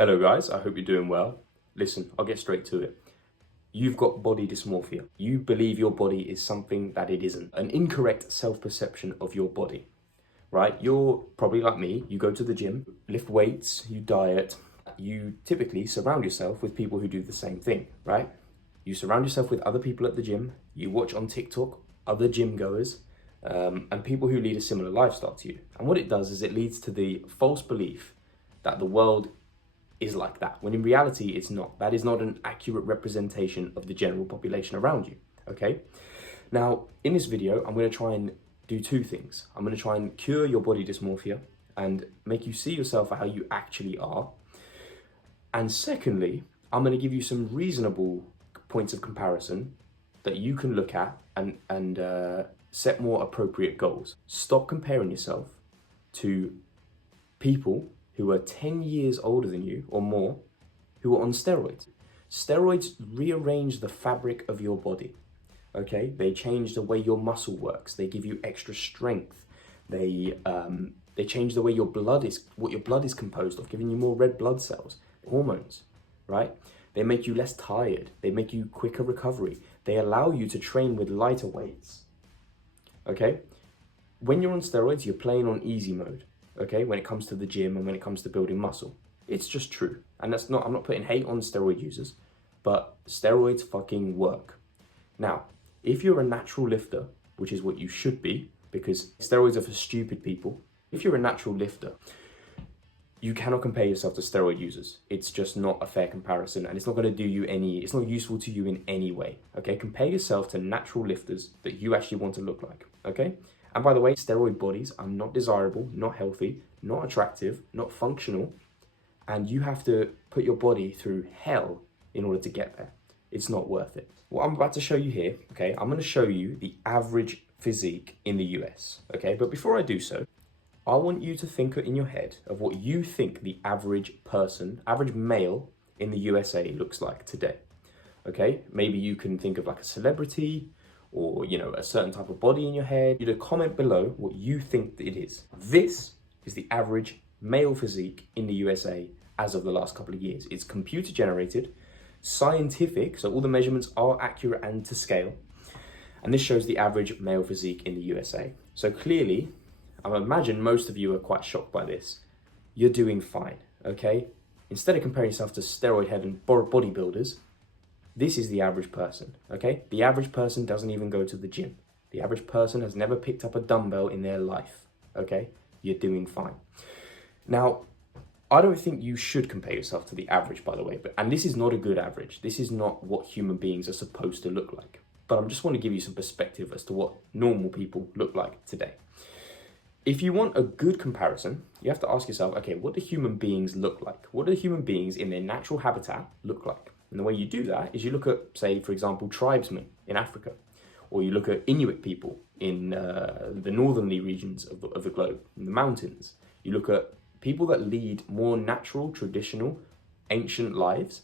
Hello guys, I hope you're doing well. Listen, I'll get straight to it. You've got body dysmorphia. You believe your body is something that it isn't. An incorrect self-perception of your body, right? You're probably like me, you go to the gym, lift weights, you diet. You typically surround yourself with people who do the same thing, right? You surround yourself with other people at the gym, you watch on TikTok other gym goers, and people who lead a similar lifestyle to you. And what it does is it leads to the false belief that the world is like that, when in reality it's not. That is not an accurate representation of the general population around you, okay? Now, in this video, I'm going to try and do two things. I'm going to try and cure your body dysmorphia and make you see yourself for how you actually are. And secondly, I'm going to give you some reasonable points of comparison that you can look at and set more appropriate goals. Stop comparing yourself to people who are 10 years older than you or more, who are on steroids. Steroids rearrange the fabric of your body, okay? They change the way your muscle works. They give you extra strength. They change the way what your blood is composed of, giving you more red blood cells, hormones, right? They make you less tired. They make you quicker recovery. They allow you to train with lighter weights, okay? When you're on steroids, you're playing on easy mode. Okay, when it comes to the gym and when it comes to building muscle. It's just true. And I'm not putting hate on steroid users, but steroids fucking work. Now, if you're a natural lifter, which is what you should be, because steroids are for stupid people. If you're a natural lifter, you cannot compare yourself to steroid users. It's just not a fair comparison, and it's not going to do you it's not useful to you in any way. Okay, compare yourself to natural lifters that you actually want to look like. Okay. And by the way, steroid bodies are not desirable, not healthy, not attractive, not functional, and you have to put your body through hell in order to get there. It's not worth it. What I'm about to show you here, okay, I'm going to show you the average physique in the US, okay? But before I do so, I want you to think in your head of what you think the average person, average male in the USA looks like today, okay? Maybe you can think of like a celebrity, or, you know, a certain type of body in your head. You comment below what you think it is. This is the average male physique in the USA as of the last couple of years. It's computer generated, scientific, so all the measurements are accurate and to scale. And this shows the average male physique in the USA. So clearly, I imagine most of you are quite shocked by this. You're doing fine, okay? Instead of comparing yourself to steroid heaven bodybuilders, this is the average person, okay? The average person doesn't even go to the gym. The average person has never picked up a dumbbell in their life, okay? You're doing fine. Now, I don't think you should compare yourself to the average, by the way, and this is not a good average. This is not what human beings are supposed to look like. But I just want to give you some perspective as to what normal people look like today. If you want a good comparison, you have to ask yourself, okay, what do human beings look like? What do human beings in their natural habitat look like? And the way you do that is you look at, say, for example, tribesmen in Africa, or you look at Inuit people in the northerly regions of the globe, in the mountains. You look at people that lead more natural, traditional, ancient lives,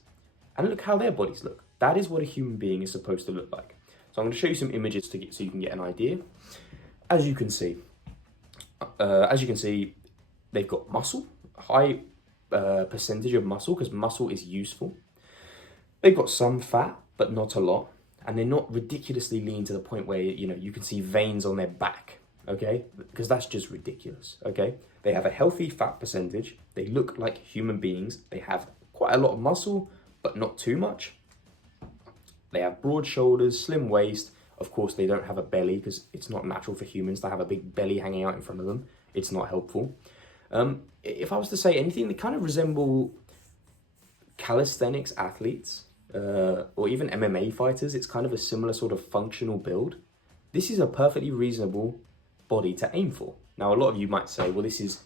and look how their bodies look. That is what a human being is supposed to look like. So I'm going to show you some images so you can get an idea. As you can see, they've got muscle, high percentage of muscle, because muscle is useful. They've got some fat, but not a lot. And they're not ridiculously lean to the point where, you know, you can see veins on their back, okay? Because that's just ridiculous, okay? They have a healthy fat percentage. They look like human beings. They have quite a lot of muscle, but not too much. They have broad shoulders, slim waist. Of course, they don't have a belly because it's not natural for humans to have a big belly hanging out in front of them. It's not helpful. If I was to say anything, they kind of resemble calisthenics athletes, or even MMA fighters. It's kind of a similar sort of functional build. This is a perfectly reasonable body to aim for. Now, a lot of you might say, well, it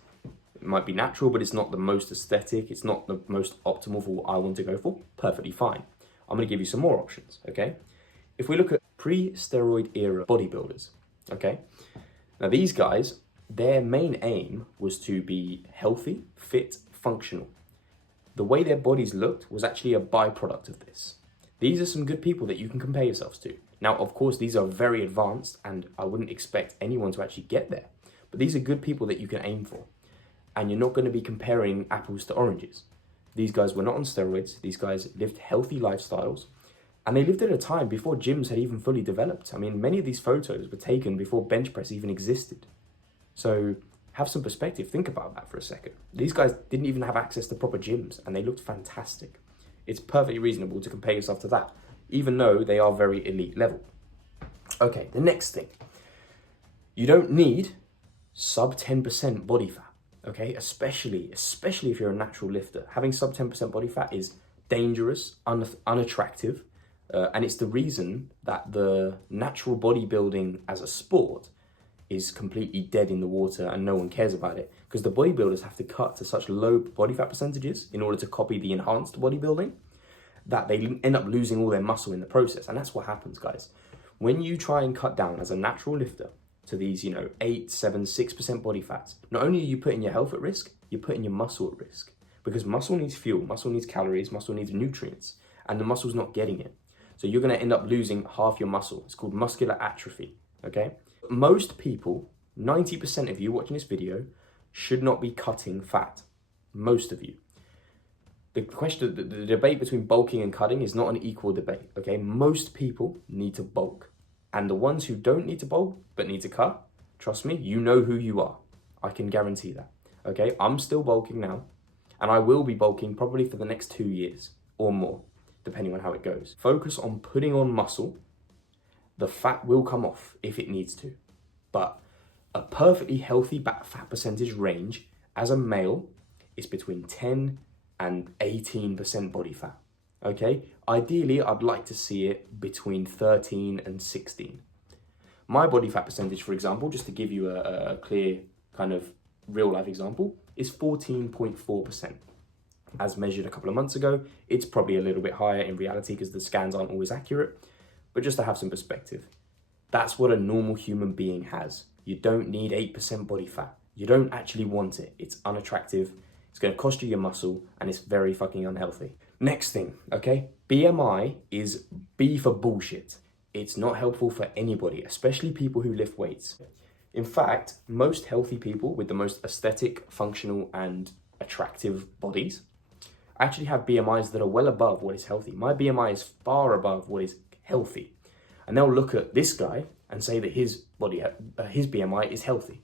might be natural, but it's not the most aesthetic. It's not the most optimal for what I want to go for. Perfectly fine. I'm going to give you some more options, okay? If we look at pre-steroid era bodybuilders, okay? Now, these guys, their main aim was to be healthy, fit, functional. The way their bodies looked was actually a byproduct of this. These are some good people that you can compare yourselves to. Now, of course, these are very advanced, and I wouldn't expect anyone to actually get there. But these are good people that you can aim for. And you're not going to be comparing apples to oranges. These guys were not on steroids. These guys lived healthy lifestyles. And they lived at a time before gyms had even fully developed. I mean, many of these photos were taken before bench press even existed. So have some perspective. Think about that for a second. These guys didn't even have access to proper gyms, and they looked fantastic. It's perfectly reasonable to compare yourself to that, even though they are very elite level. Okay, the next thing. You don't need sub 10% body fat, okay? Especially if you're a natural lifter. Having sub 10% body fat is dangerous, unattractive, and it's the reason that the natural bodybuilding as a sport is completely dead in the water and no one cares about it, because the bodybuilders have to cut to such low body fat percentages in order to copy the enhanced bodybuilding that they end up losing all their muscle in the process. And that's what happens, guys. When you try and cut down as a natural lifter to these, 8, 7, 6% body fats, not only are you putting your health at risk, you're putting your muscle at risk, because muscle needs fuel, muscle needs calories, muscle needs nutrients, and the muscle's not getting it. So you're going to end up losing half your muscle. It's called muscular atrophy, okay? Most people, 90% of you watching this video, should not be cutting fat. Most of you. The debate between bulking and cutting is not an equal debate, okay? Most people need to bulk. And the ones who don't need to bulk, but need to cut, trust me, you know who you are. I can guarantee that, okay? I'm still bulking now, and I will be bulking probably for the next 2 years or more, depending on how it goes. Focus on putting on muscle. The fat will come off if it needs to. But a perfectly healthy fat percentage range as a male is between 10 and 18% body fat, okay? Ideally, I'd like to see it between 13 and 16. My body fat percentage, for example, just to give you a clear kind of real life example, is 14.4%. As measured a couple of months ago, it's probably a little bit higher in reality because the scans aren't always accurate, but just to have some perspective, that's what a normal human being has. You don't need 8% body fat. You don't actually want it. It's unattractive. It's going to cost you your muscle, and it's very fucking unhealthy. Next thing, okay? BMI is B for bullshit. It's not helpful for anybody, especially people who lift weights. In fact, most healthy people with the most aesthetic, functional, and attractive bodies actually have BMIs that are well above what is healthy. My BMI is far above what is healthy. And they'll look at this guy and say that his BMI is healthy.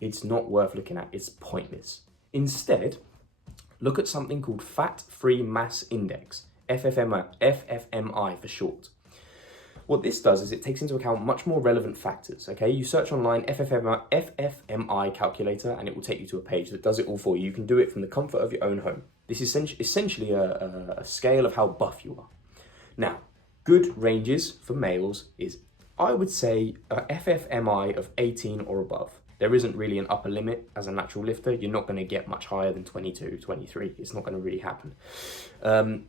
It's not worth looking at. It's pointless. Instead, look at something called Fat-Free Mass Index, FFMI for short. What this does is it takes into account much more relevant factors, okay? You search online FFMI calculator and it will take you to a page that does it all for you. You can do it from the comfort of your own home. This is essentially a scale of how buff you are. Now, good ranges for males is, I would say, a FFMI of 18 or above. There isn't really an upper limit as a natural lifter. You're not going to get much higher than 22, 23. It's not going to really happen.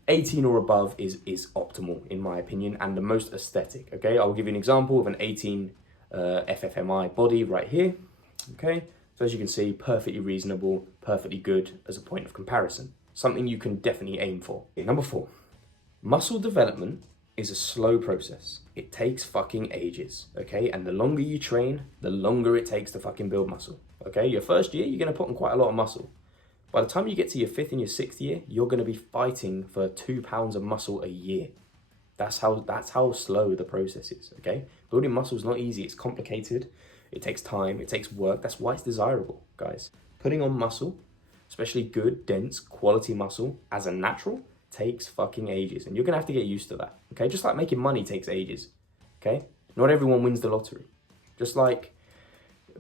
18 or above is optimal, in my opinion, and the most aesthetic, okay? I'll give you an example of an 18 FFMI body right here, okay? So as you can see, perfectly reasonable, perfectly good as a point of comparison. Something you can definitely aim for. Okay, number 4, muscle development is a slow process. It takes fucking ages, okay? And the longer you train, the longer it takes to fucking build muscle, okay? Your first year, you're gonna put on quite a lot of muscle. By the time you get to your 5th and your 6th year, you're gonna be fighting for 2 pounds of muscle a year. That's how slow the process is, okay? Building muscle is not easy, it's complicated. It takes time, it takes work. That's why it's desirable, guys. Putting on muscle, especially good, dense, quality muscle as a natural, takes fucking ages, and you're gonna have to get used to that, okay? Just like making money takes ages, okay? Not everyone wins the lottery. Just like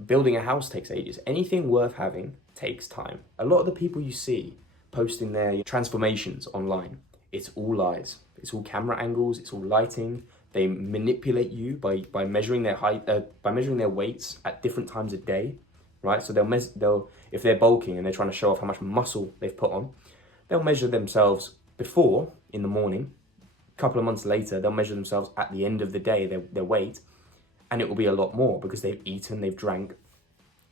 building a house takes ages. Anything worth having takes time. A lot of the people you see posting their transformations online, it's all lies. It's all camera angles, it's all lighting. They manipulate you by measuring their height, by measuring their weights at different times of day, right? So they'll if they're bulking and they're trying to show off how much muscle they've put on, they'll measure themselves before in the morning. A couple of months later, they'll measure themselves at the end of the day, their weight, and it will be a lot more because they've eaten, they've drank.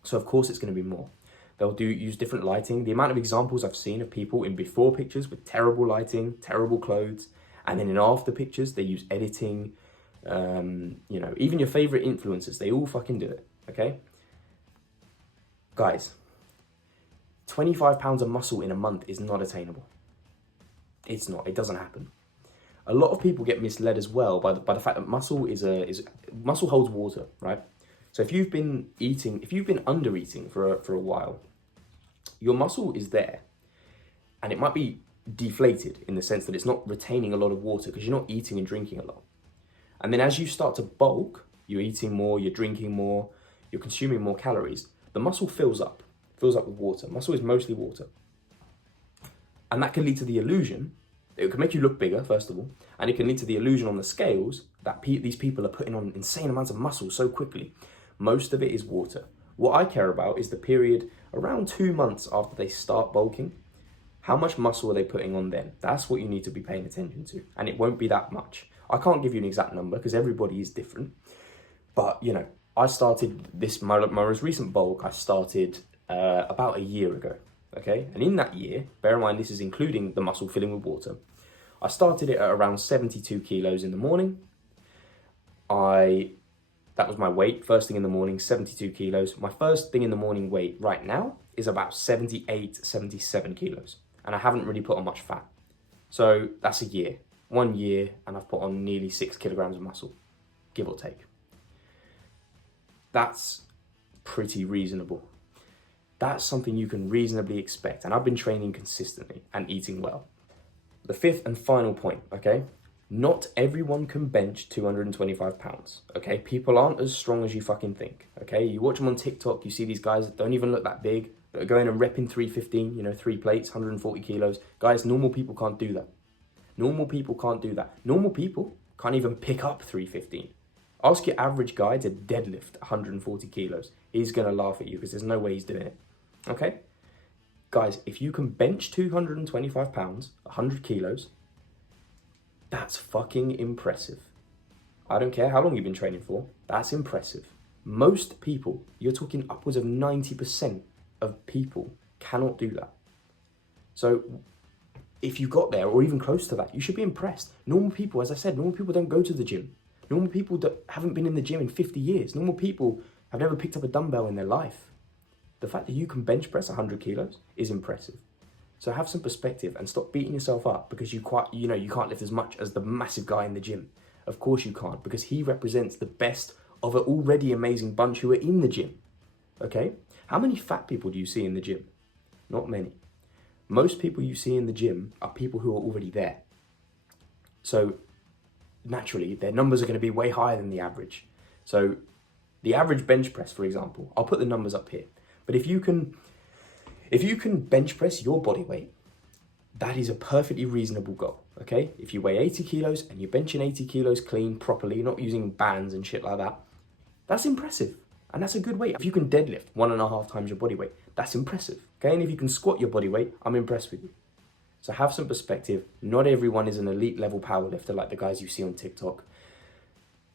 So of course it's going to be more. They'll use different lighting. The amount of examples I've seen of people in before pictures with terrible lighting, terrible clothes, and then in after pictures, they use editing. Even your favorite influencers, they all fucking do it, okay? Guys, 25 pounds of muscle in a month is not attainable. It's not. It doesn't happen. A lot of people get misled as well by the fact that muscle holds water, right? So if you've been under eating for a while, your muscle is there, and it might be deflated in the sense that it's not retaining a lot of water because you're not eating and drinking a lot. And then as you start to bulk, you're eating more, you're drinking more, you're consuming more calories, the muscle fills up with water. Muscle is mostly water. And that can lead to the illusion, it can make you look bigger, first of all, and it can lead to the illusion on the scales that these people are putting on insane amounts of muscle so quickly. Most of it is water. What I care about is the period around 2 months after they start bulking. How much muscle are they putting on then? That's what you need to be paying attention to. And it won't be that much. I can't give you an exact number because everybody is different. But, you know, I started my most recent bulk, I started about a year ago. Okay? And in that year, bear in mind this is including the muscle filling with water, I started it at around 72 kilos in the morning. That was my weight, first thing in the morning, 72 kilos. My first thing in the morning weight right now is about 78, 77 kilos. And I haven't really put on much fat. So that's a year. 1 year, and I've put on nearly 6 kilograms of muscle, give or take. That's pretty reasonable. That's something you can reasonably expect. And I've been training consistently and eating well. The fifth and final point, okay? Not everyone can bench 225 pounds, okay? People aren't as strong as you fucking think, okay? You watch them on TikTok, you see these guys that don't even look that big, that are going and repping 315, you know, 3 plates, 140 kilos. Guys, normal people can't do that. Normal people can't do that. Normal people can't even pick up 315. Ask your average guy to deadlift 140 kilos. He's gonna laugh at you because there's no way he's doing it, okay? Guys, if you can bench 225 pounds, 100 kilos, that's fucking impressive. I don't care how long you've been training for, that's impressive. Most people, you're talking upwards of 90% of people cannot do that. So if you got there or even close to that, you should be impressed. Normal people, as I said, normal people don't go to the gym. Normal people haven't been in the gym in 50 years. Normal people have never picked up a dumbbell in their life. The fact that you can bench press 100 kilos is impressive. So have some perspective and stop beating yourself up because you can't lift as much as the massive guy in the gym. Of course you can't, because he represents the best of an already amazing bunch who are in the gym. Okay? How many fat people do you see in the gym? Not many. Most people you see in the gym are people who are already there. So naturally, their numbers are going to be way higher than the average. So the average bench press, for example, I'll put the numbers up here. But if you can bench press your body weight, that is a perfectly reasonable goal, okay? If you weigh 80 kilos and you're benching 80 kilos clean, properly, not using bands and shit like that, that's impressive. And that's a good weight. If you can deadlift 1.5 times your body weight, that's impressive, okay? And if you can squat your body weight, I'm impressed with you. So have some perspective. Not everyone is an elite level powerlifter like the guys you see on TikTok.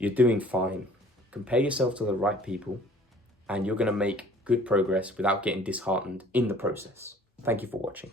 You're doing fine. Compare yourself to the right people and you're gonna make good progress without getting disheartened in the process. Thank you for watching.